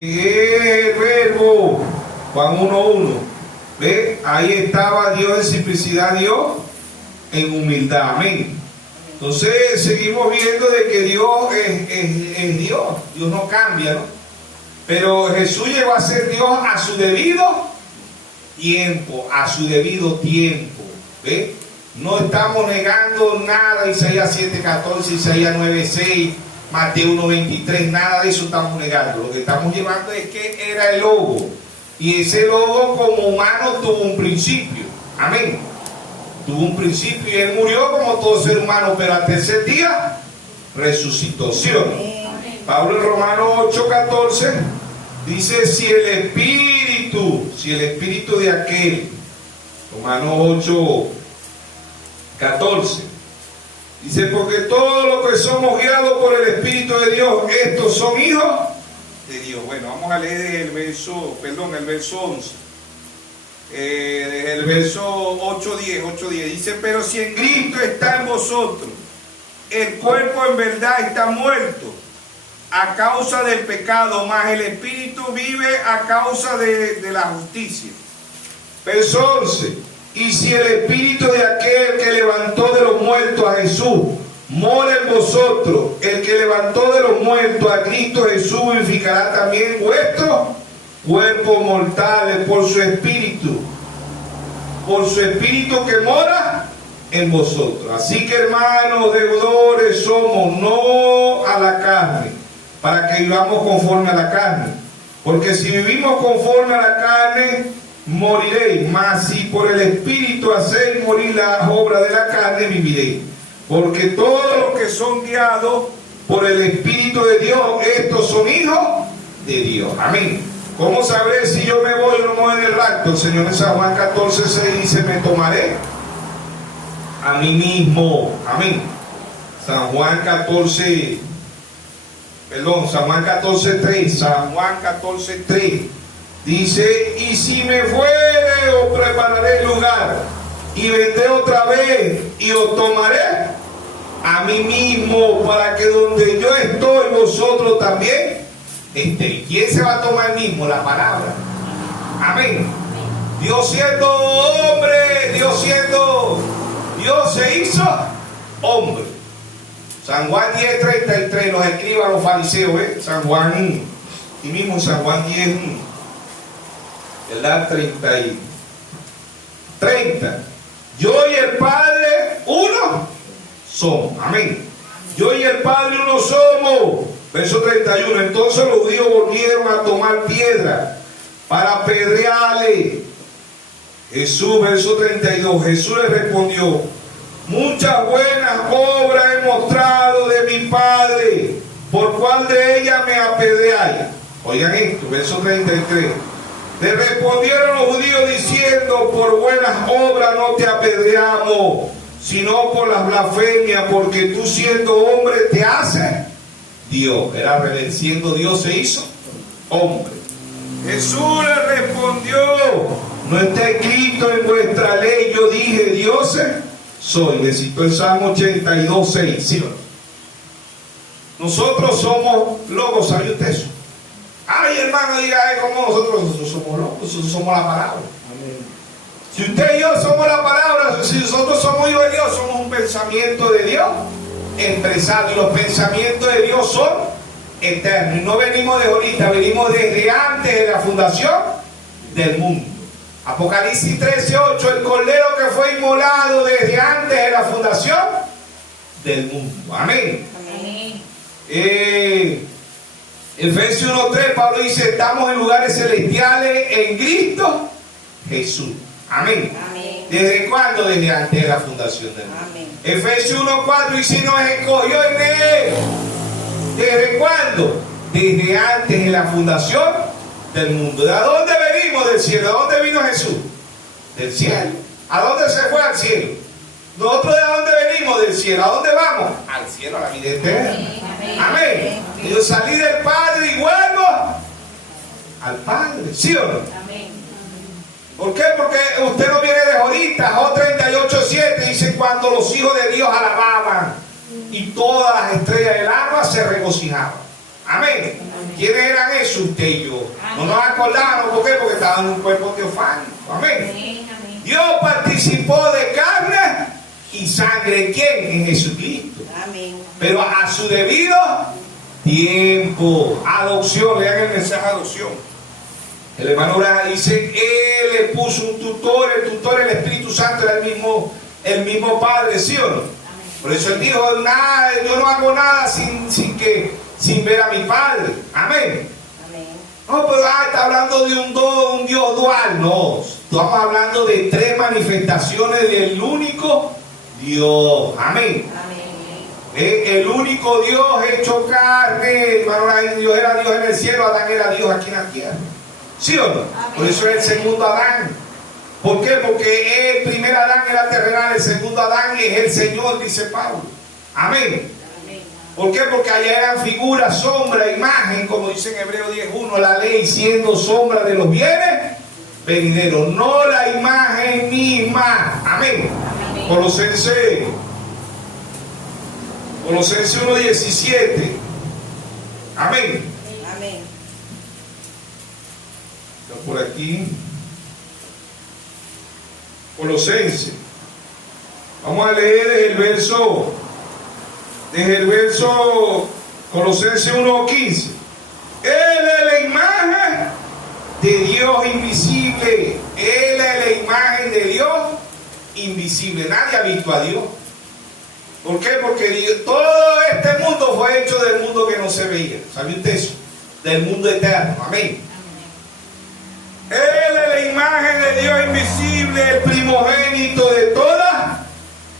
El verbo, Juan 1:1. ¿Ve? Ahí estaba Dios en simplicidad, Dios en humildad. Amén. Entonces seguimos viendo de que Dios es Dios. Dios no cambia, ¿no? Pero Jesús llegó a ser Dios a su debido tiempo, a su debido tiempo. ¿Ve? No estamos negando nada. Isaías 7:14, Isaías 9:6, Mateo 1:23, nada de eso estamos negando. Lo que estamos llevando es que era el logo. Y ese logo como humano tuvo un principio. Amén. Tuvo un principio y él murió como todo ser humano, pero al tercer día resucitó. ¿Sí o no? Pablo en Romanos 8:14 dice: si el espíritu de aquel, Romanos 8:14 dice: porque todos los que somos guiados por el Espíritu de Dios, estos son hijos de Dios. Bueno, vamos a leer el verso 11. Desde el verso 8:10 dice: pero si en Cristo está en vosotros, el cuerpo en verdad está muerto a causa del pecado, mas el Espíritu vive a causa de la justicia. Verso 11: y si el Espíritu de aquel que levantó de los muertos a Jesús mora en vosotros, el que levantó de los muertos a Cristo Jesús vivificará también vuestros cuerpos mortales por su Espíritu que mora en vosotros. Así que, hermanos, deudores somos, no a la carne, para que vivamos conforme a la carne. Porque si vivimos conforme a la carne, moriréis, mas si por el Espíritu hacéis morir la obra de la carne, viviréis. Porque todos los que son guiados por el Espíritu de Dios, estos son hijos de Dios. Amén. ¿Cómo sabré si yo me voy o no me voy en el rapto? El Señor en San Juan 14:6 dice: me tomaré a mí mismo. Amén. San Juan 14:3. San Juan 14:3 dice: y si me fuere, os prepararé lugar, y vendré otra vez y os tomaré a mí mismo, para que donde yo estoy, vosotros también estéis. ¿Quién se va a tomar el mismo? La palabra. Amén. Dios siendo hombre, Dios se hizo hombre. San Juan 10:33, los escribas, los fariseos, San Juan, y mismo San Juan 10, ¿verdad? 30. Yo y el Padre uno somos. Amén. Yo y el Padre uno somos. Verso 31. Entonces los judíos volvieron a tomar piedra para apedrearle. Jesús, verso 32. Jesús le respondió: muchas buenas obras he mostrado de mi Padre, ¿por cuál de ellas me apedreáis? Oigan esto, verso 33. Le respondieron los judíos diciendo: por buenas obras no te apedreamos, sino por las blasfemias, porque tú siendo hombre te haces Dios. Era siendo Dios se hizo hombre. Jesús le respondió: no está escrito en vuestra ley, yo dije dioses soy. Le citó el Salmo 82:6. ¿Sí? Nosotros somos logos, ¿sabe usted eso? Ay, hermano, diga, como nosotros somos locos, nosotros somos la palabra. Amén. Si usted y yo somos la palabra, si nosotros somos hijos de Dios, somos un pensamiento de Dios expresado. Y los pensamientos de Dios son eternos. Y no venimos de ahorita, venimos desde antes de la fundación del mundo. Apocalipsis 13:8, el cordero que fue inmolado desde antes de la fundación del mundo. Amén. Amén. Efesios 1:3, Pablo dice: estamos en lugares celestiales en Cristo Jesús. Amén. Amén. ¿Desde cuándo? Desde antes de la fundación del mundo. Amén. Efesios 1:4 dice: nos escogió en él. ¿Desde cuándo? Desde antes de la fundación del mundo. ¿De dónde venimos? Del cielo. ¿A dónde vino Jesús? Del cielo. ¿A dónde se fue? Al cielo. ¿Nosotros de dónde venimos? Del cielo. ¿A dónde vamos? Al cielo, a la vida eterna. Amén. Amén. Y yo salí del Padre y vuelvo al Padre. ¿Sí o no? Amén. ¿Por qué? Porque usted no viene de ahorita. Job 38:7 dice: cuando los hijos de Dios alababan y todas las estrellas del alba se regocijaban. Amén. ¿Quiénes eran esos? Usted y yo. No nos acordamos, ¿por qué? Porque estaban en un cuerpo teofánico. Amén. Dios participó de carne y sangre. ¿Quién? En Jesucristo. Amén. Pero a su debido tiempo. Adopción, lean el mensaje de adopción. El hermano Abraham dice, él le puso un tutor, el tutor, el Espíritu Santo, era el mismo Padre, ¿sí o no? Por eso él dijo, nada, yo no hago nada sin ver a mi Padre. Amén. No, pero está hablando de un Dios dual. No, estamos hablando de tres manifestaciones del único Dios. Amén. El único Dios hecho carne. Dios era Dios en el cielo, Adán era Dios aquí en la tierra. ¿Sí o no? Por eso es el segundo Adán. ¿Por qué? Porque el primer Adán era terrenal, el segundo Adán es el Señor, dice Pablo. Amén. ¿Por qué? Porque allá eran figuras, sombra, imagen, como dice en Hebreos 10:1, la ley siendo sombra de los bienes venideros, no la imagen misma. Amén. Colosenses 1:17. Amén. Amén. Está por aquí. Colosenses. Vamos a leer desde el verso Colosenses 1:15. Él es la imagen de Dios invisible. Él es la imagen de Dios invisible. Nadie ha visto a Dios. ¿Por qué? Porque todo este mundo fue hecho del mundo que no se veía. ¿Sabe usted eso? Del mundo eterno. Amén. Él es la imagen de Dios invisible, el primogénito de toda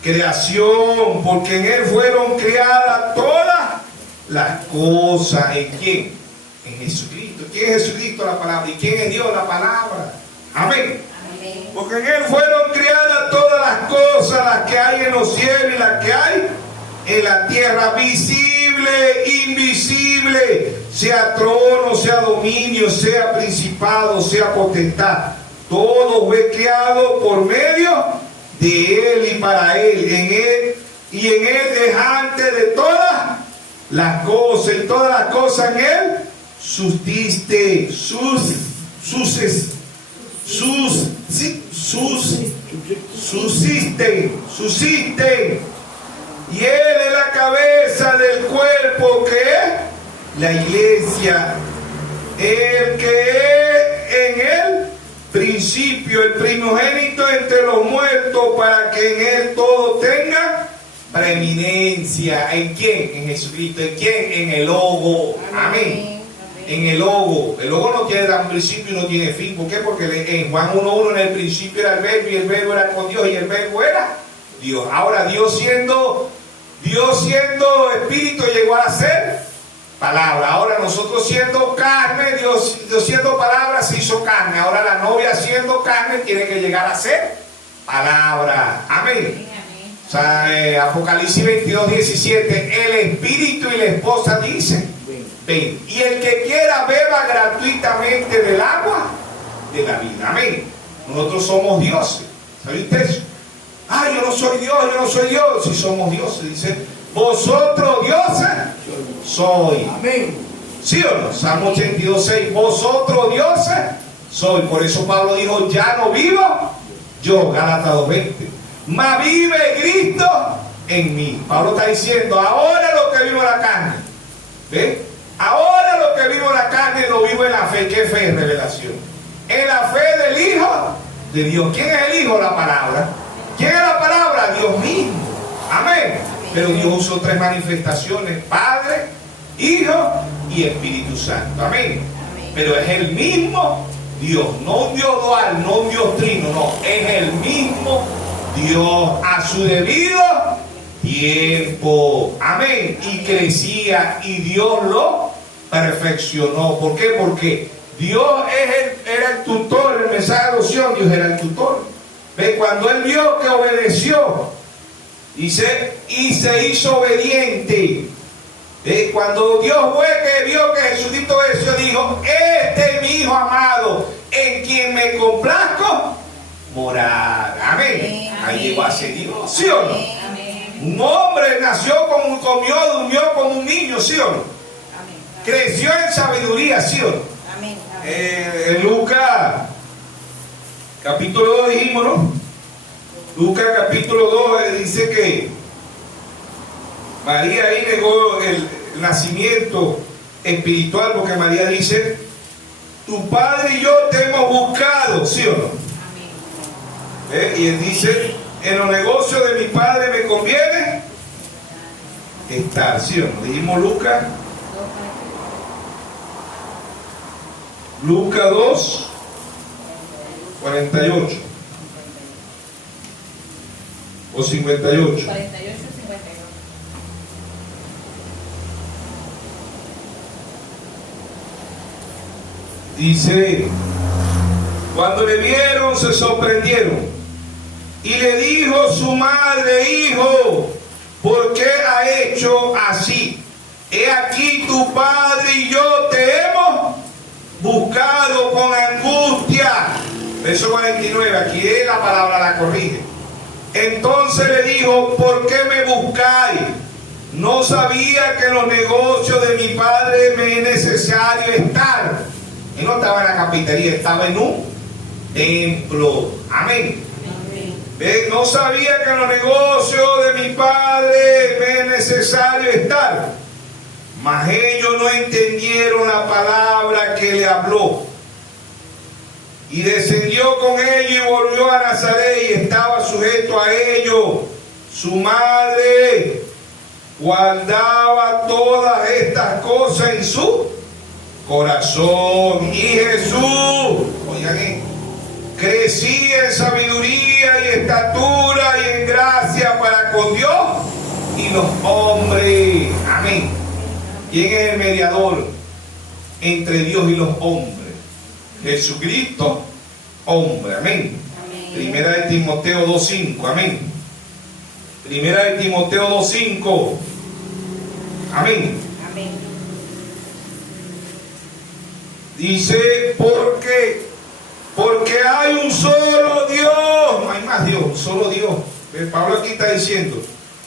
creación, porque en Él fueron creadas todas las cosas. ¿En quién? En Jesucristo. ¿Quién es Jesucristo? La palabra. ¿Y quién es Dios? La palabra. Amén. Porque en Él fueron creadas todas las cosas, las que hay en los cielos y las que hay en la tierra, visible, invisible, sea trono, sea dominio, sea principado, sea potestad. Todo fue creado por medio de Él y para Él. En Él y en Él es antes de todas las cosas, y todas las cosas en Él subsisten, y Él es la cabeza del cuerpo, que es la iglesia, el que es en Él principio, el primogénito entre los muertos, para que en Él todo tenga preeminencia. ¿En quién? En Jesucristo. ¿En quién? En el Logo. Amén. En el Logo. El Logo no tiene un principio y no tiene fin. ¿Por qué? Porque en Juan 1:1 en el principio era el verbo, y el verbo era con Dios, y el verbo era Dios. Ahora Dios siendo espíritu llegó a ser palabra. Ahora nosotros siendo carne, Dios siendo palabra se hizo carne. Ahora la novia siendo carne tiene que llegar a ser palabra. Amén. O sea, Apocalipsis 22:17, el espíritu y la esposa dicen, ven. Y el que quiera beba gratuitamente del agua de la vida. Amén. Nosotros somos dioses. ¿Sabe usted eso? Ah, yo no soy Dios, yo no soy Dios. Si somos dioses, dice, vosotros dioses sois. Amén. ¿Sí o no? Salmo 82:6, vosotros dioses sois. Por eso Pablo dijo, ya no vivo yo, Gálatas 2:20, mas vive Cristo en mí. Pablo está diciendo, ahora lo que vivo en la carne, ¿ve? Ahora lo que vivo en la carne lo vivo en la fe. ¿Qué fe? Revelación. En la fe del Hijo de Dios. ¿Quién es el Hijo? La palabra. ¿Quién es la palabra? Dios mismo. Amén. Pero Dios usó tres manifestaciones: Padre, Hijo y Espíritu Santo. Amén. Pero es el mismo Dios. No un Dios dual, no un Dios trino, no. Es el mismo Dios a su debido tiempo. Amén. Y crecía y Dios lo perfeccionó. ¿Por qué? Porque Dios era el tutor. El mensaje de adopción, Dios era el tutor. ¿Ve? Cuando Él vio que obedeció y se hizo obediente, ¿ve? Cuando Dios fue que vio que Jesucristo obedeció, dijo, este es mi Hijo amado, en quien me complazco morar. Amén. Ahí llegó a ser Dios, ¿sí o no? Un hombre nació comió, durmió como un niño, ¿sí o no? creció en sabiduría, ¿sí o no? Amén. En Lucas capítulo 2 dijimos, ¿no? Lucas capítulo 2 dice que María ahí negó el nacimiento espiritual, porque María dice: tu padre y yo te hemos buscado, ¿sí o no? Y él dice: en los negocios de mi padre me conviene estar, ¿sí o no? Dijimos Lucas 2, 48 o 58. 48, 52. Dice: cuando le vieron se sorprendieron, y le dijo su madre: hijo, ¿por qué ha hecho así? He aquí tu padre y yo te hemos buscado con angustia. Verso 49, aquí es la palabra, la corrige. Entonces le dijo: ¿por qué me buscáis? No sabía que en los negocios de mi padre me es necesario estar. Él no estaba en la carpintería, estaba en un templo. Amén. No sabía que en los negocios de mi padre me es necesario estar. Mas ellos no entendieron la palabra que le habló. Y descendió con ellos y volvió a Nazaret y estaba sujeto a ellos. Su madre guardaba todas estas cosas en su corazón. Y Jesús, oigan, crecía en sabiduría y estatura y en gracia para con Dios y los hombres. Amén. ¿Quién es el mediador entre Dios y los hombres? Jesucristo, hombre. Amén. Amén. Primera de Timoteo 2:5. Amén. Primera de Timoteo 2:5. Amén. Amén. Dice: porque hay un solo Dios, no hay más Dios, un solo Dios. Pablo aquí está diciendo: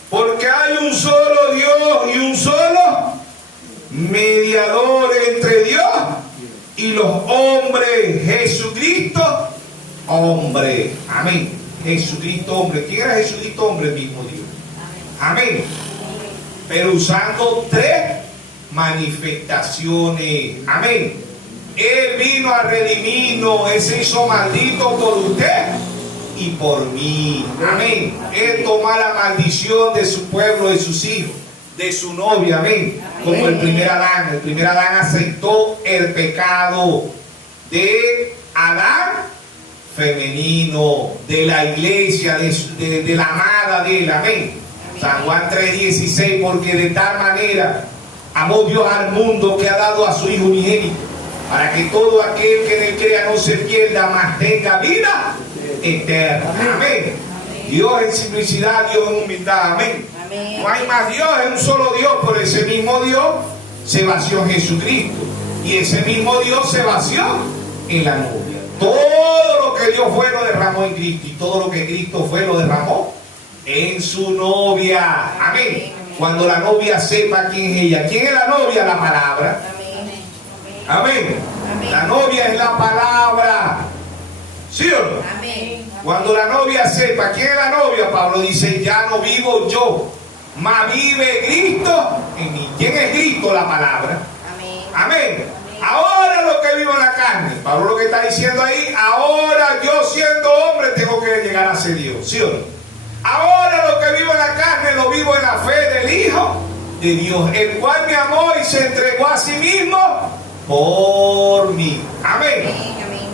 porque hay un solo Dios y un solo mediador entre Dios y los hombres, Jesucristo, hombre. Amén. Jesucristo, hombre. ¿Quién era Jesucristo, hombre? El mismo Dios. Amén. Pero usando tres manifestaciones. Amén. Él vino a redimirnos, Él se hizo maldito por usted y por mí. Amén. Él tomó la maldición de su pueblo, de sus hijos, de su novia. Amén. Como el primer Adán. El primer Adán aceptó el pecado de Adán femenino, de la iglesia, de la amada de él. Amén. San Juan 3:16, porque de tal manera amó Dios al mundo que ha dado a su Hijo unigénito, para que todo aquel que en él crea no se pierda, mas tenga vida eterna. Amén. Dios en simplicidad, Dios en humildad. Amén. No hay más Dios, es un solo Dios, por ese mismo Dios se vació en Jesucristo, y ese mismo Dios se vació en la novia. Todo lo que Dios fue lo derramó en Cristo, y todo lo que Cristo fue lo derramó en su novia. Amén. Cuando la novia sepa quién es ella. ¿Quién es la novia? La palabra. Amén. La novia es la palabra. ¿Sí o no? Amén. Cuando la novia sepa quién es la novia, Pablo dice: ya no vivo yo, mas vive Cristo en mí. ¿Quién es Cristo? La palabra. Amén. Amén. Ahora lo que vivo en la carne, Pablo lo que está diciendo ahí: ahora yo siendo hombre tengo que llegar a ser Dios. ¿Sí o no? Ahora lo que vivo en la carne lo vivo en la fe del Hijo de Dios, el cual me amó y se entregó a sí mismo por mí. Amén. Amén.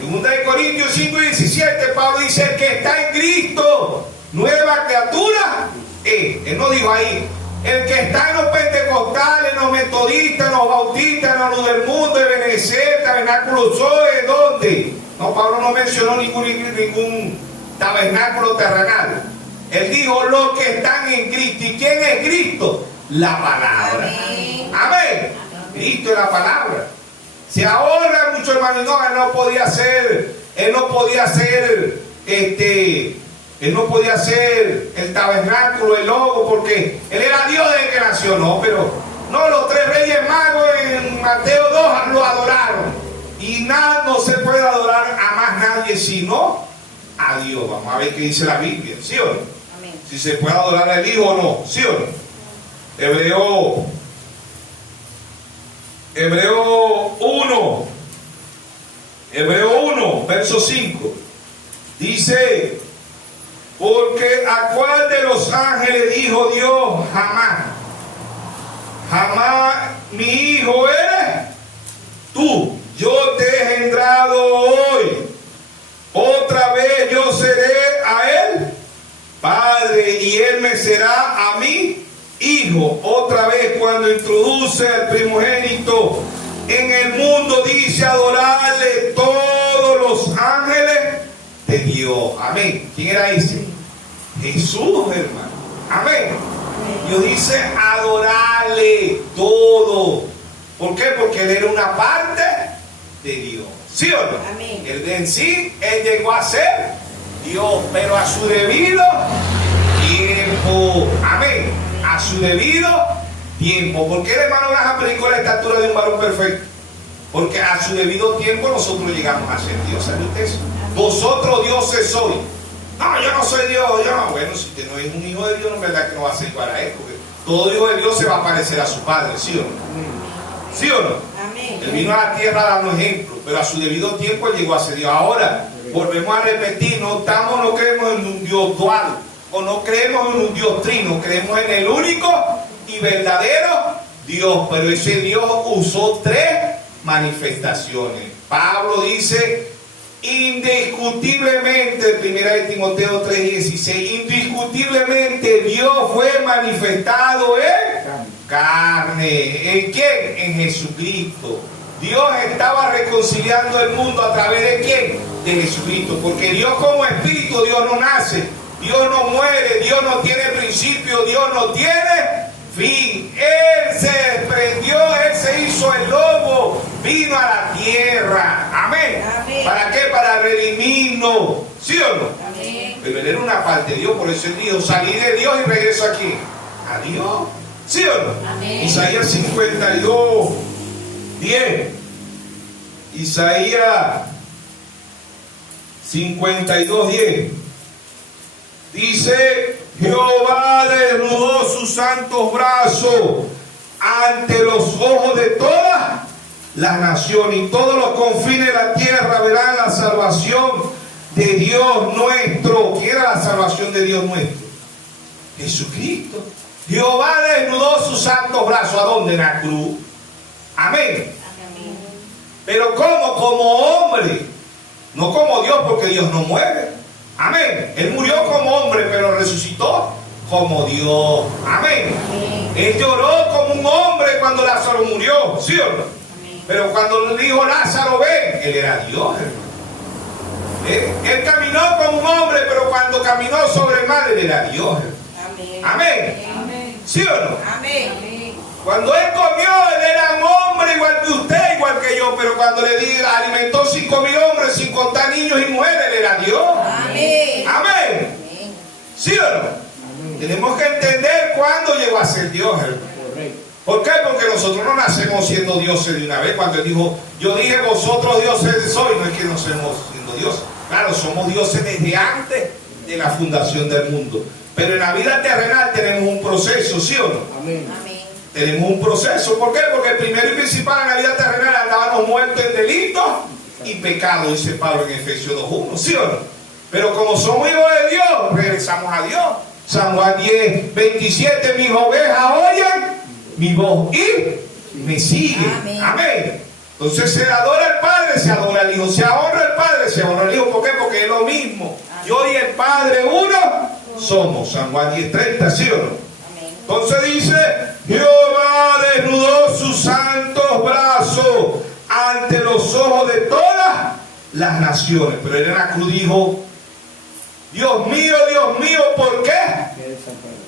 Segunda de Corintios 5:17, Pablo dice: el que está en Cristo, nueva criatura es. Él no dijo ahí: el que está en los pentecostales, en los metodistas, en los bautistas, en los del mundo, en Benecer, Tabernáculo Zoe, ¿dónde? No, Pablo no mencionó ningún tabernáculo terrenal. Él dijo: los que están en Cristo. ¿Y quién es Cristo? La palabra. Amén. Amén. Cristo es la palabra. Si ahora muchos hermanos, no, él no podía ser el tabernáculo, el logo, porque él era Dios desde que nació. No, pero No, los tres reyes magos en Mateo 2 lo adoraron. Y nada, no se puede adorar a más nadie sino a Dios. Vamos a ver qué dice la Biblia, ¿sí o no? Amén. Si se puede adorar al Hijo o no, ¿sí o no? Hebreo 1, verso 5. Dice, porque ¿a cuál de los ángeles dijo Dios? Jamás mi hijo eres tú, yo te he engendrado hoy, otra vez yo seré a él padre y él me será a mí hijo. Otra vez cuando introduce al primogénito en el mundo dice adorarle todos los ángeles de Dios. Amén. ¿Quién era ese? Jesús, hermano. Amén. Dios dice adorarle todo. ¿Por qué? Porque él era una parte de Dios. ¿Sí o no? Amén. Él en sí, él llegó a ser Dios, pero a su debido tiempo. Amén. A su debido tiempo. ¿Por qué el hermano Graham predicó la estatura de un varón perfecto? Porque a su debido tiempo nosotros llegamos a ser Dios. ¿Sabe usted eso? Vosotros dioses sois. No, yo no soy Dios, yo no. Bueno, si usted no es un hijo de Dios, no es verdad que no va a ser igual a él, porque todo hijo de Dios se va a parecer a su padre, ¿sí o no? ¿Sí o no? Amén. Él vino a la tierra a dar un ejemplo, pero a su debido tiempo él llegó a ser Dios. Ahora, volvemos a repetir, no creemos en un Dios dual, o no creemos en un Dios trino, creemos en el único y verdadero Dios, pero ese Dios usó tres manifestaciones. Pablo dice indiscutiblemente, 1 Timoteo 3:16, indiscutiblemente Dios fue manifestado en carne. ¿En quién? En Jesucristo. Dios estaba reconciliando el mundo a través de quién? De Jesucristo, porque Dios como espíritu, Dios no nace, Dios no muere, Dios no tiene principio, Dios no tiene fin. Él se desprendió, Él se hizo el lobo, vino a la tierra. Amén. Amén. ¿Para qué? Para redimirnos. ¿Sí o no? Amén. Pero Él era una parte de Dios, por eso Él dijo, salí de Dios y regreso aquí. A Dios. ¿Sí o no? Amén. Isaías 52, 10. Isaías 52, 10. Dice, Jehová desnudó sus santos brazos ante los ojos de todas las naciones, y todos los confines de la tierra verán la salvación de Dios nuestro. ¿Quién era la salvación de Dios nuestro? Jesucristo. Jehová desnudó sus santos brazos. ¿A dónde? En la cruz. Amén. Amén. Pero ¿cómo? Como hombre, no como Dios, porque Dios no muere. Amén. Él murió como hombre, pero resucitó como Dios. Amén. Amén. Él lloró como un hombre cuando Lázaro murió, ¿sí o no? Amén. Pero cuando le dijo Lázaro, ven, él era Dios, hermano. Él caminó como un hombre, pero cuando caminó sobre el mar, él era Dios. Amén. Amén. Amén. ¿Sí o no? Amén. Amén. Cuando él comió, él era un hombre igual que usted, igual que yo, pero cuando le alimentó 5,000 hombres sin contar niños y mujeres, él era Dios. Amén. Amén. Amén. ¿Sí o no? Amén. Tenemos que entender cuándo llegó a ser Dios, hermano. ¿Por qué? Porque nosotros no nacemos siendo dioses de una vez. Cuando él dijo, yo dije vosotros dioses sois, no es que no seamos siendo dioses. Claro, somos dioses desde antes de la fundación del mundo. Pero en la vida terrenal tenemos un proceso, ¿sí o no? Amén. Amén. Tenemos un proceso. ¿Por qué? Porque el primero y principal en la vida terrenal andábamos muertos en delitos y pecados, dice Pablo en Efesios 2:1, ¿sí o no? Pero como somos hijos de Dios, regresamos a Dios. San Juan 10:27, mis ovejas oyen mi voz y me siguen. Amén. Amén. Entonces se adora al Padre, se adora al Hijo, se honra al Padre, se honra al Hijo. ¿Por qué? Porque es lo mismo. Amén. Yo y el Padre uno somos. San Juan 10:30, ¿sí o no? Amén. Entonces dice, Jehová desnudó sus santos brazos ante los ojos de todas las naciones. Pero él en la cruz dijo, Dios mío, ¿por qué?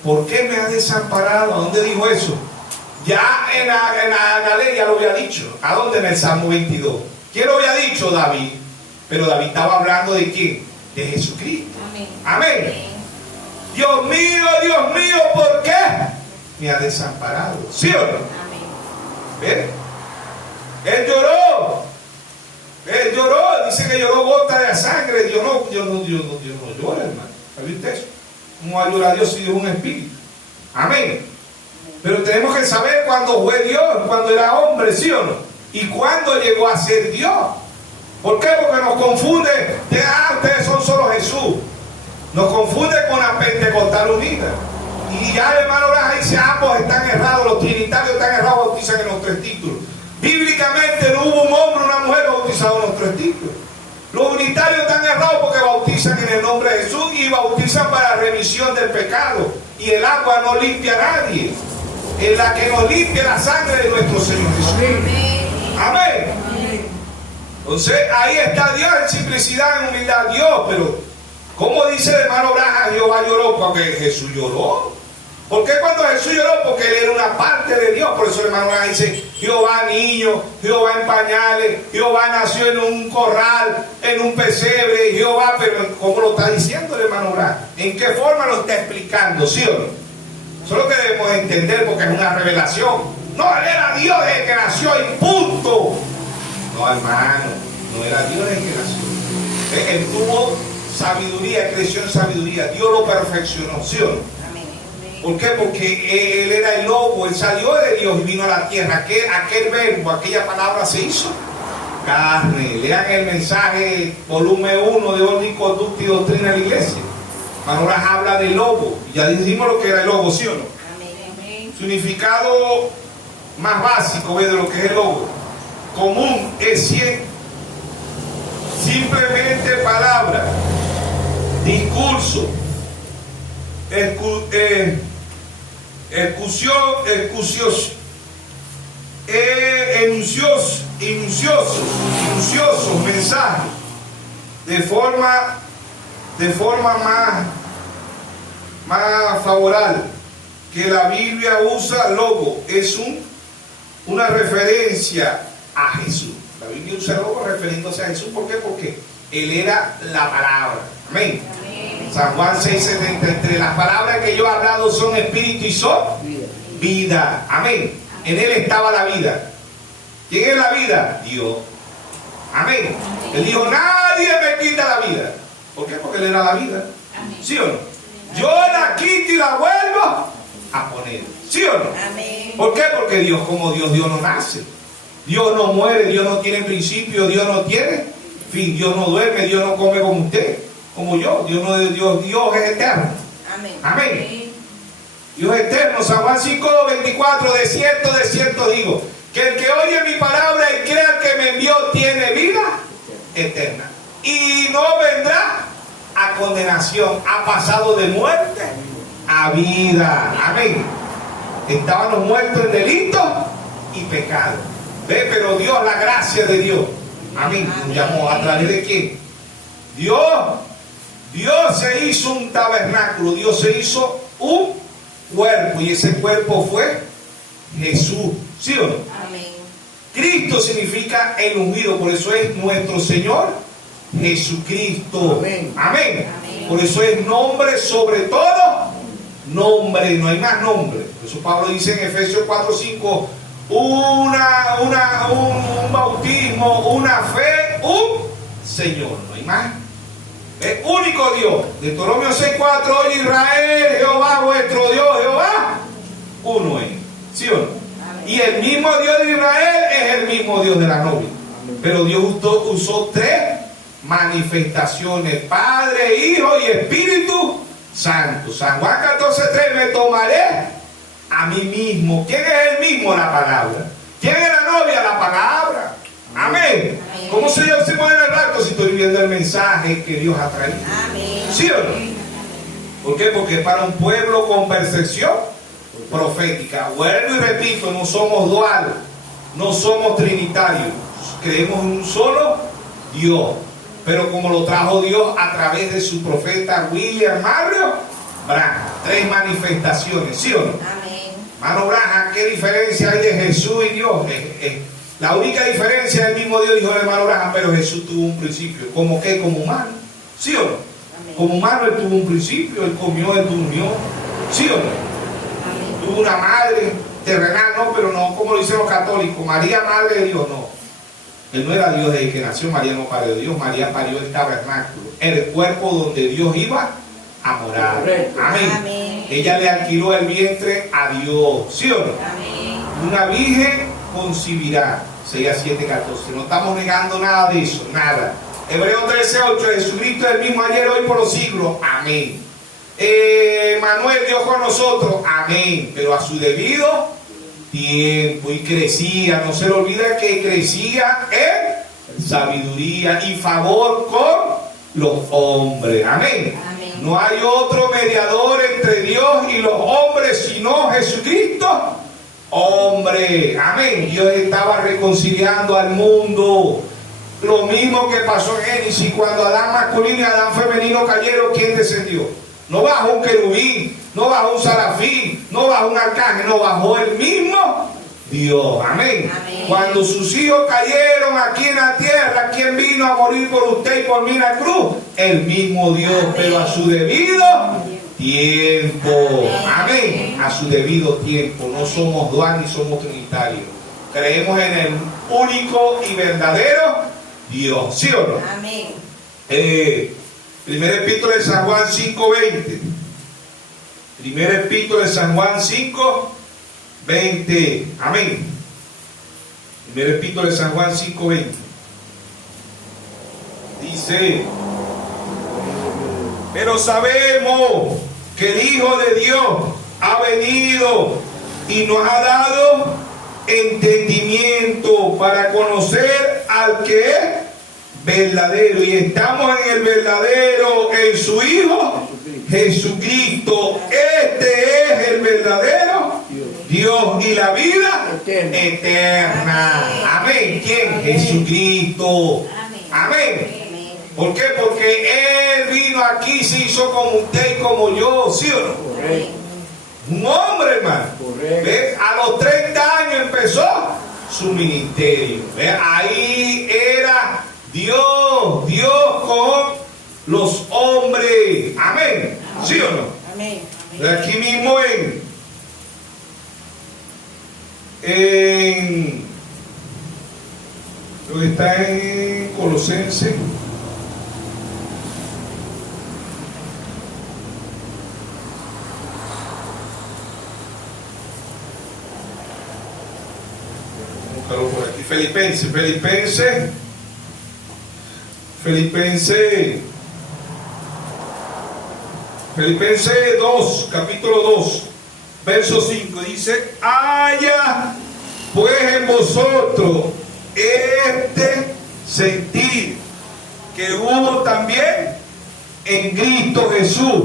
¿Por qué me ha desamparado? ¿A dónde dijo eso? Ya en la ley ya lo había dicho. ¿A dónde? En el Salmo 22. ¿Quién lo había dicho? David. Pero David estaba hablando de quién? De Jesucristo. Amén. Amén. Dios mío, ¿por qué me ha desamparado? ¿Sí o no? Amén. ¿Ves? Él lloró. Él lloró, dice que lloró gota de sangre. Dios no llora, hermano. ¿Sabe usted eso? ¿Cómo va a llorar Dios si Dios es un espíritu? Amén. Pero tenemos que saber cuándo fue Dios, cuando era hombre, ¿sí o no? Y cuándo llegó a ser Dios. ¿Por qué? Porque nos confunde de, ustedes son solo Jesús. Nos confunde con la Pentecostal Unida. Y ya el hermano Braja dice, ambos están errados, los trinitarios están errados, bautizan en los 3 títulos. Bíblicamente no hubo un hombre o una mujer bautizado en los 3 títulos. Los unitarios están errados porque bautizan en el nombre de Jesús y bautizan para remisión del pecado. Y el agua no limpia a nadie. Es la que nos limpia la sangre de nuestro Señor Jesús. Amén. Entonces ahí está Dios en simplicidad, en humildad. Dios, pero ¿cómo dice el hermano Braja? Jehová lloró porque Jesús lloró. ¿Por qué cuando Jesús lloró? Porque él era una parte de Dios. Por eso el hermano Braja dice, Jehová niño, Jehová en pañales, Jehová nació en un corral, en un pesebre, Jehová, pero ¿cómo lo está diciendo el hermano Braja? ¿En qué forma lo está explicando? ¿Sí o no? Eso es lo que debemos entender porque es una revelación. No, él era Dios desde que nació y punto. No, hermano, no era Dios desde que nació. Él tuvo sabiduría, creció en sabiduría. Dios lo perfeccionó, ¿sí o no? ¿Por qué? Porque él era el lobo, él salió de Dios y vino a la tierra. Aquel verbo, aquella palabra se hizo carne. Lean el mensaje, volumen 1 de Orden, Conducta y Doctrina de la Iglesia. Ahora habla del lobo. Ya dijimos lo que era el lobo, ¿sí o no? Amén. Significado más básico de lo que es el lobo. Común es simplemente palabra, discurso, enunciosos mensajes de forma más favorable que la Biblia usa. Logo es una referencia a Jesús. La Biblia usa logo refiriéndose a Jesús. ¿Por qué? Porque él era la palabra. Amén. San Juan 6:73. Las palabras que yo he hablado son espíritu y son vida. Amén. En él estaba la vida. ¿Quién es la vida? Dios. Amén. Él dijo, nadie me quita la vida. ¿Por qué? Porque él era la vida. ¿Sí o no? Yo la quito y la vuelvo a poner. ¿Sí o no? Amén. ¿Por qué? Porque Dios, como Dios no nace. Dios no muere, Dios no tiene principio, Dios no tiene fin. Dios no duerme, Dios no come como usted, como yo. Dios es eterno. Amén. Amén. Dios es eterno. San Juan 5:24. De cierto digo, que el que oye mi palabra y crea que me envió tiene vida eterna. Y no vendrá a condenación, ha pasado de muerte a vida. Amén. Estaban los muertos en delitos y pecados. ¿Ve? Pero Dios, la gracia de Dios. Amén. Nos llamó a través de quién. Dios se hizo un tabernáculo. Dios se hizo un cuerpo. Y ese cuerpo fue Jesús. ¿Sí o no? Amén. Cristo significa el ungido. Por eso es nuestro Señor Jesucristo. Amén. Amén. Amén. Por eso es nombre sobre todo nombre. No hay más nombre. Por eso Pablo dice en Efesios 4:5, un bautismo, una fe, un Señor. No hay más. Es único Dios. Deuteronomio 6:4, oye Israel, Jehová vuestro Dios, Jehová, uno es. ¿Sí o no? Amén. Y el mismo Dios de Israel es el mismo Dios de la novia. Pero Dios usó 3 manifestaciones: Padre, Hijo y Espíritu Santo. San Juan 14:3, me tomaré a mí mismo. ¿Quién es el mismo? La palabra. ¿Quién es la novia? La palabra. Amén. Amén. ¿Cómo se pone en el rato si estoy viendo el mensaje que Dios ha traído? Amén. ¿Sí o no? ¿Por qué? Porque es para un pueblo con percepción profética. Vuelvo y repito, no somos duales, no somos trinitarios, creemos en un solo Dios. Pero como lo trajo Dios a través de su profeta William Mario Branham, 3 manifestaciones. ¿Sí o no? Amén. Mano Branham, ¿qué diferencia hay de Jesús y Dios? La única diferencia es el mismo Dios, dijo el hermano Branham, pero Jesús tuvo un principio. ¿Cómo qué? Como humano. ¿Sí o no? Amén. Como humano él tuvo un principio, él comió, él durmió. ¿Sí o no? Amén. Tuvo una madre, terrenal, no, pero no como lo dicen los católicos, María madre de Dios, no. Él no era Dios desde que nació, María no parió Dios, María parió el tabernáculo, el cuerpo donde Dios iba a morar. Amén. Amén. Ella le alquiló el vientre a Dios, ¿sí o no? Amén. Una virgen concebirá, 6:7-14. No estamos negando nada de eso, nada. Hebreos 13:8, Jesucristo es el mismo ayer, hoy, por los siglos. Amén. Manuel, Dios con nosotros. Amén. Pero a su debido tiempo. Y crecía, no se le olvida que crecía en sabiduría y favor con los hombres. Amén. Amén. No hay otro mediador entre Dios y los hombres sino Jesucristo, hombre. Amén. Dios estaba reconciliando al mundo. Lo mismo que pasó en Génesis, cuando Adán masculino y Adán femenino cayeron, ¿quién descendió? No bajó un querubín, no bajó un serafín, no bajó un arcángel, no bajó el mismo Dios. Amén. Amén. Cuando sus hijos cayeron aquí en la tierra, ¿quién vino a morir por usted y por mí en la cruz? El mismo Dios. Amén. Pero a su debido tiempo. Amén. A su debido tiempo. No somos dual ni somos trinitarios. Creemos en el único y verdadero Dios. ¿Sí o no? Amén. Primera epístola de San Juan 5:20. Primera epístola de San Juan 5:20. Amén. Primera epístola de San Juan 5:20. Dice: pero sabemos que el Hijo de Dios ha venido y nos ha dado entendimiento para conocer al que es verdadero, y estamos en el verdadero, en su Hijo Jesucristo. Este es el verdadero Dios y la vida eterna. Amén. ¿Quién? Jesucristo. Amén. ¿Por qué? Porque Él vino aquí, se hizo como usted y como yo, ¿sí o no? Un hombre, hermano. ¿Ve? A los 30 años empezó su ministerio. ¿Ve? Ahí era Dios con los hombres. Amén. ¿Sí o no? Amén. De aquí mismo lo que está en Colosenses. Por aquí, Filipenses 2, capítulo 2, verso 5, dice: haya pues en vosotros este sentir que hubo también en Cristo Jesús,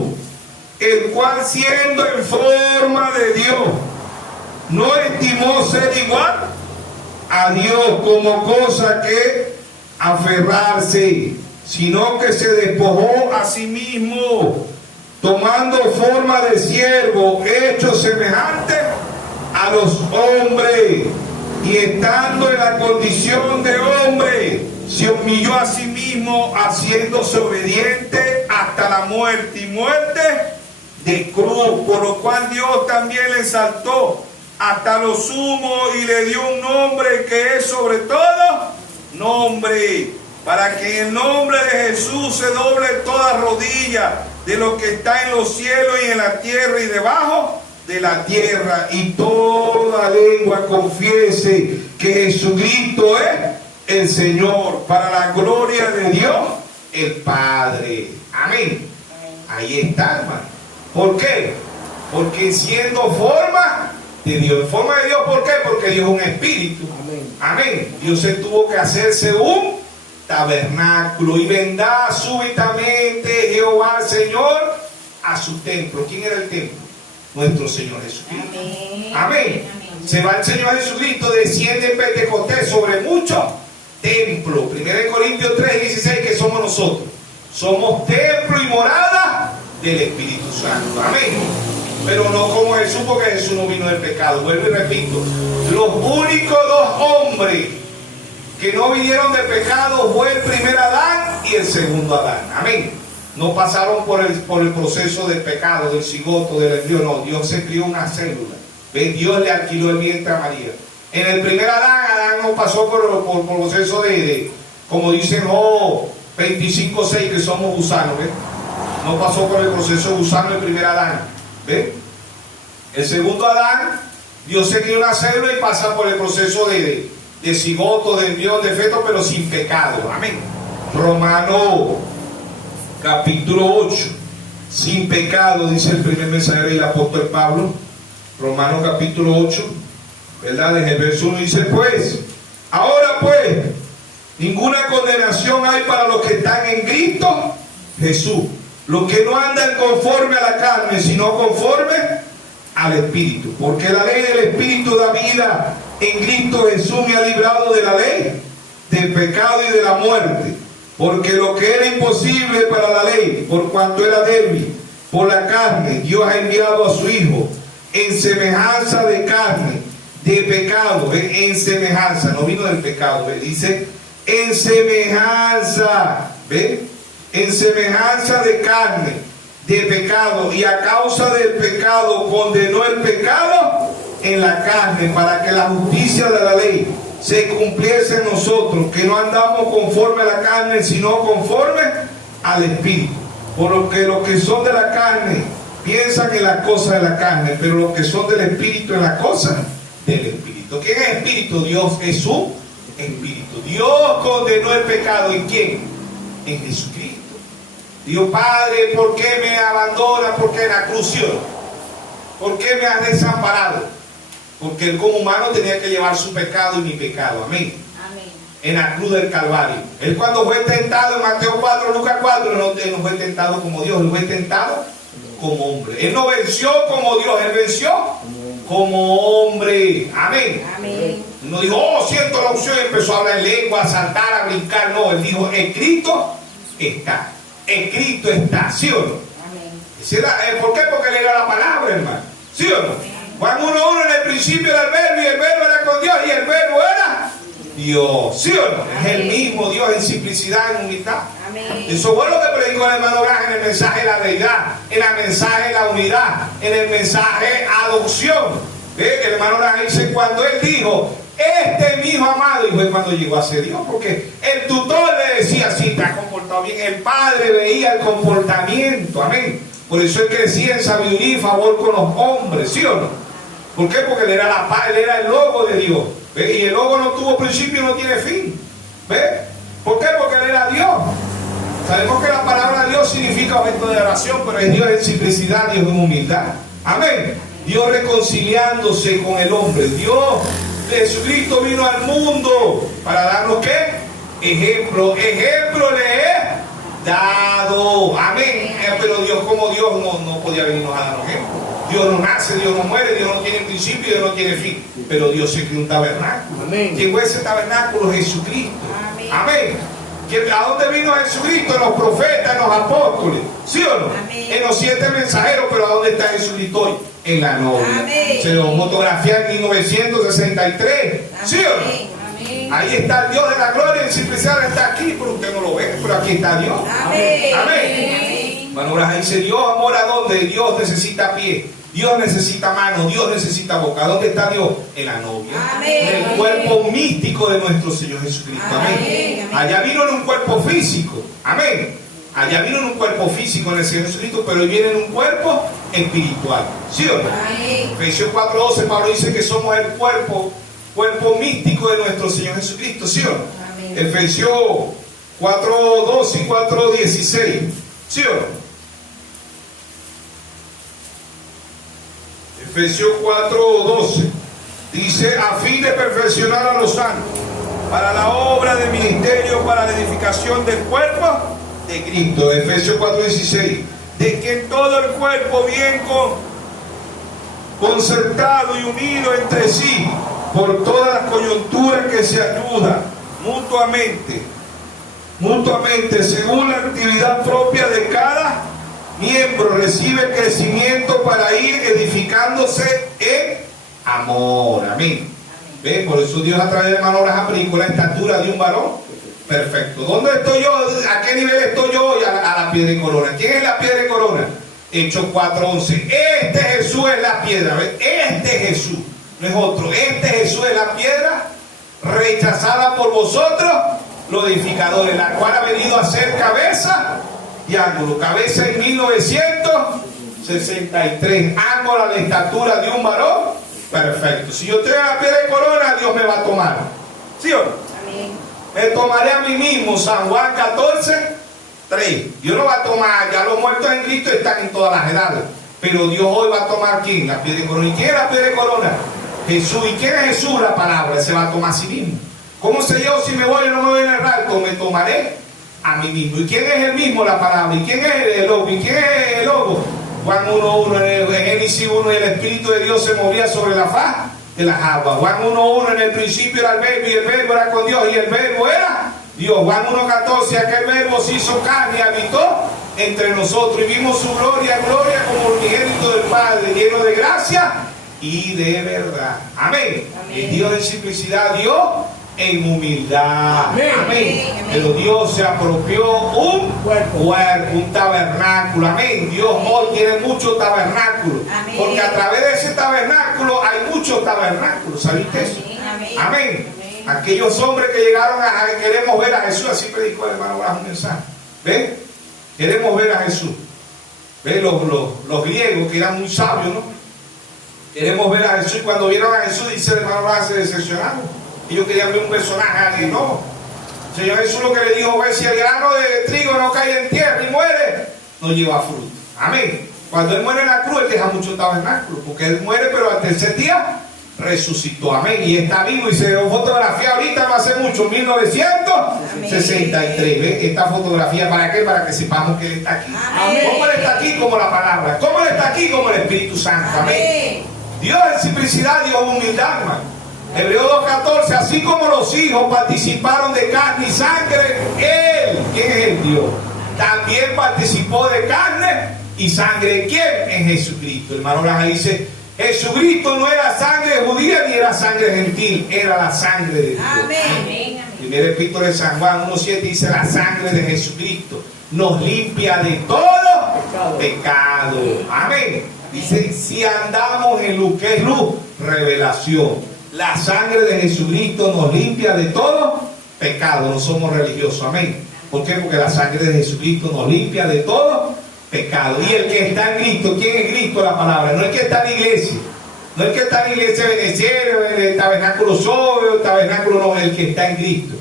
el cual siendo en forma de Dios, no estimó ser igual a Dios como cosa que aferrarse, sino que se despojó a sí mismo, tomando forma de siervo, hecho semejante a los hombres, y estando en la condición de hombre, se humilló a sí mismo, haciéndose obediente hasta la muerte, y muerte de cruz, por lo cual Dios también le exaltó hasta lo sumo y le dio un nombre que es sobre todo nombre, para que en el nombre de Jesús se doble toda rodilla de lo que está en los cielos y en la tierra y debajo de la tierra, y toda lengua confiese que Jesucristo es el Señor, para la gloria de Dios el Padre. Amén. Ahí está, hermano. ¿Por qué? Porque siendo forma de Dios. Forma de Dios, ¿por qué? Porque Dios es un espíritu. Amén. Amén. Dios se tuvo que hacerse un tabernáculo, y vendrá súbitamente Jehová el Señor a su templo. ¿Quién era el templo? Nuestro Señor Jesucristo. Amén. Amén. Amén. Se va el Señor Jesucristo, desciende en Pentecostés sobre muchos templos. 1 Corintios 3:16, que somos nosotros. Somos templo y morada del Espíritu Santo. Amén. Pero no como Jesús, porque Jesús no vino del pecado. Vuelvo y repito, los únicos dos hombres que no vinieron del pecado fue el primer Adán y el segundo Adán. Amén. No pasaron por el proceso del pecado, del cigoto, del embrión. No, Dios se crió una célula. ¿Ves? Dios le alquiló el vientre a María. En el primer Adán no pasó por proceso como dicen 25:6, que somos gusanos, ¿ves? No pasó por el proceso de gusano el primer Adán, ¿ves? El segundo Adán, Dios se crió una célula y pasa por el proceso de cigoto, de embrión, de feto, pero sin pecado. Amén. Romano capítulo 8, sin pecado, dice el primer mensajero y el apóstol Pablo. Romano capítulo 8, ¿verdad? Desde el verso 1 dice: pues, ahora pues, ninguna condenación hay para los que están en Cristo Jesús, los que no andan conforme a la carne, sino conforme al Espíritu. Porque la ley del Espíritu da vida en Cristo Jesús me ha librado de la ley, del pecado y de la muerte. Porque lo que era imposible para la ley, por cuanto era débil por la carne, Dios ha enviado a su Hijo en semejanza de carne, de pecado, en semejanza, no vino del pecado, dice en semejanza, ¿ve? En semejanza de carne, de pecado, y a causa del pecado condenó el pecado en la carne, para que la justicia de la ley se cumpliese en nosotros, que no andamos conforme a la carne, sino conforme al Espíritu. Porque los que son de la carne piensan en las cosas de la carne, pero los que son del Espíritu en las cosas del Espíritu. ¿Quién es Espíritu? Dios es su Espíritu. Dios condenó el pecado. ¿En quién? En Jesucristo. Dios, Padre, ¿por qué me abandonas? ¿Por qué en la cruz? ¿Por qué me has desamparado? Porque él como humano tenía que llevar su pecado y mi pecado. Amén. Amén. En la cruz del Calvario. Él cuando fue tentado en Mateo 4, Lucas 4, él no fue tentado como Dios, él fue tentado como hombre. Él no venció como Dios, él venció como hombre. Amén. Amén. Él no dijo, oh, siento la unción, y empezó a hablar en lengua, a saltar, a brincar. No, él dijo, escrito está. Escrito está, ¿sí o no? Amén. ¿Por qué? Porque él era la palabra, hermano. ¿Sí o no? Amén. Juan 1:1, en el principio era el verbo, y el verbo era con Dios, y el verbo era Dios. ¿Sí o no? Amén. Es el mismo Dios en simplicidad, en unidad. Amén. Eso fue lo que predicó el hermano Graham en el mensaje de la deidad, en el mensaje de la unidad, en el mensaje adopción. El hermano Graham dice, cuando él dijo, este es mi hijo amado, y fue cuando llegó a ser Dios, porque el tutor le decía, sí, te has comportado bien. El padre veía el comportamiento. Amén. Por eso él crecía en sabiduría y favor con los hombres, ¿sí o no? ¿Por qué? Porque él era el logo de Dios. ¿Ve? Y el logo no tuvo principio y no tiene fin. ¿Ve? ¿Por qué? Porque él era Dios. Sabemos que la palabra Dios significa objeto de oración, pero es Dios en simplicidad, Dios en humildad. Amén. Dios reconciliándose con el hombre. Dios, Jesucristo vino al mundo para darnos ¿qué? Ejemplo. Ejemplo le he dado. Amén. Pero Dios como Dios no podía venirnos a dar ejemplo. Dios no nace, Dios no muere, Dios no tiene principio, Dios no tiene fin. Pero Dios se creó un tabernáculo. Amén. ¿Quién fue ese tabernáculo? Jesucristo. Amén. Amén. ¿A dónde vino Jesucristo? En los profetas, en los apóstoles. ¿Sí o no? Amén. En los 7 mensajeros. Pero ¿a dónde está Jesucristo hoy? En la novia. Amén. Se lo fotografió en 1963. Amén. ¿Sí o no? Amén. Ahí está el Dios de la gloria, en simplicidad está aquí, pero usted no lo ve, pero aquí está Dios. Amén. Amén. Bueno, ahora dice, Dios, amor, ¿a dónde? Dios necesita pie, Dios necesita mano, Dios necesita boca. ¿Dónde está Dios? En la novia. Amén. En el cuerpo místico de nuestro Señor Jesucristo. Amén. Amén. Allá vino en un cuerpo físico. Amén. Allá vino en un cuerpo físico en el Señor Jesucristo, pero hoy viene en un cuerpo espiritual. ¿Sí o no? Efesios 4:12, Pablo dice que somos el cuerpo místico de nuestro Señor Jesucristo. ¿Sí o no? Amén. Efesios 4:12 y 4:16. ¿Sí o no? Efesios 4:12 dice, a fin de perfeccionar a los santos para la obra del ministerio, para la edificación del cuerpo de Cristo. Efesios 4:16, de que en todo el cuerpo bien concertado y unido entre sí por todas las coyunturas que se ayudan mutuamente según la actividad propia de cada miembro, recibe el crecimiento para ir edificándose en amor. Amén. ¿Ven? Por eso Dios a través de hermano Abraham predicó la estatura de un varón perfecto. ¿Dónde estoy yo? ¿A qué nivel estoy yo hoy? A la piedra y corona. ¿Quién es la piedra y corona? Hechos 4:11. Este Jesús es la piedra. ¿Ves? Este Jesús, no es otro. Este Jesús es la piedra rechazada por vosotros, los edificadores, la cual ha venido a ser cabeza y ángulo. Cabeza en 1963. Ángulo a la estatura de un varón perfecto. Si yo traigo la piedra de corona, Dios me va a tomar. ¿Sí o no? Amén. Me tomaré a mí mismo. San Juan 14:3. Dios no va a tomar, ya los muertos en Cristo están en todas las edades. Pero Dios hoy va a tomar ¿quién? La piedra de corona. ¿Y quién es la piedra de corona? Jesús. ¿Y quién es Jesús? La palabra. Se va a tomar a sí mismo. ¿Cómo sé yo si me voy o no me voy en el alto? Me tomaré a mí mismo. ¿Y quién es el mismo? La palabra. ¿Y quién es el lobo? ¿Y quién es el lobo? Juan 1:1, en el Génesis 1, el Espíritu de Dios se movía sobre la faz de las aguas. Juan 1:1, en el principio era el verbo y el verbo era con Dios y el verbo era Dios. Juan 1:14, aquel verbo se hizo carne y habitó entre nosotros y vimos su gloria, gloria como unigénito del Padre, lleno de gracia y de verdad. Amén. El Dios en simplicidad, Dios en humildad. Amén. Amén. Pero Dios se apropió un cuerpo, un tabernáculo. Amén. Dios hoy tiene muchos tabernáculos. Amén. Porque a través de ese tabernáculo hay muchos tabernáculos. ¿Sabiste eso? Amén. Amén. Aquellos hombres que llegaron a queremos ver a Jesús, así predicó el hermano bajo un mensaje. ¿Ven? Queremos ver a Jesús. ¿Ven? Los griegos que eran muy sabios, ¿no? Queremos ver a Jesús. Y cuando vieron a Jesús, dice el hermano Bajo, se decepcionaron. Ellos querían ver un personaje, alguien, no. El Señor Jesús lo que le dijo fue: si el grano de trigo no cae en tierra y muere, no lleva fruto. Amén. Cuando Él muere en la cruz, Él deja muchos tabernáculos, porque Él muere, pero al tercer día resucitó. Amén. Y está vivo y se dio fotografía ahorita, no hace mucho, 1963. ¿Ven? Esta fotografía, ¿para qué? Para que sepamos que Él está aquí. Amén. ¿Cómo Él está aquí? Como la palabra. ¿Cómo Él está aquí? Como el Espíritu Santo. Amén. Dios en simplicidad, Dios en humildad, hermano. Hebreos 2:14, así como los hijos participaron de carne y sangre, Él, ¿quién es el Dios? También participó de carne y sangre. ¿Quién? En Jesucristo. El hermano Raja dice: Jesucristo no era sangre judía ni era sangre gentil, era la sangre de Dios. Amén. Primera epístola de San Juan 1:7 dice: la sangre de Jesucristo nos limpia de todo pecado. Amén. Dice: si andamos en luz, ¿qué es luz? Revelación. La sangre de Jesucristo nos limpia de todo pecado. No somos religiosos. Amén. ¿Por qué? Porque la sangre de Jesucristo nos limpia de todo pecado. Y el que está en Cristo, ¿quién es Cristo? La palabra. No es que está en la iglesia. No es que está en la iglesia veneciana, en el tabernáculo sobre, el tabernáculo no, el que está en Cristo.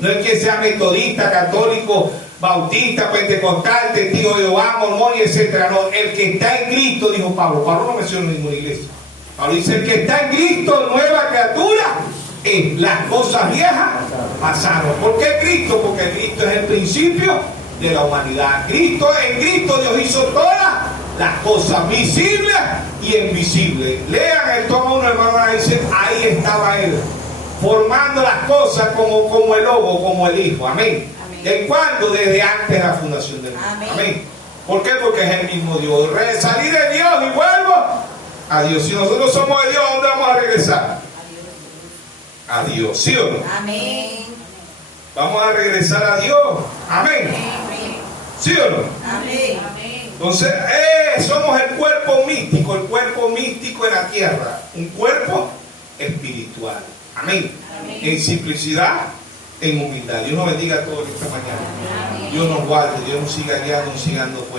No es que sea metodista, católico, bautista, pentecostal, testigo de Jehová, mormón y etcétera. No, el que está en Cristo, dijo Pablo. Pablo no menciona ninguna iglesia. Pablo dice: el que está en Cristo, nueva criatura, las cosas viejas pasaron. ¿Por qué Cristo? Porque Cristo es el principio de la humanidad. En Cristo Dios hizo todas las cosas visibles y invisibles. Lean el tomo 1, hermano, dice: ahí estaba Él, formando las cosas como el lobo, como el hijo. Amén. ¿De cuándo? Desde antes de la fundación del mundo. Amén. ¿Por qué? Porque es el mismo Dios. Salí de Dios y vuelvo a Dios. Si nosotros somos de Dios, ¿a dónde vamos a regresar? A Dios. ¿Sí o no? Amén. Vamos a regresar a Dios. Amén. ¿Sí o no? Amén. Entonces, somos el cuerpo místico en la tierra. Un cuerpo espiritual. Amén. En simplicidad, en humildad. Dios nos bendiga a todos esta mañana. Dios nos guarde, Dios nos siga guiando, nos siga dando fuerza.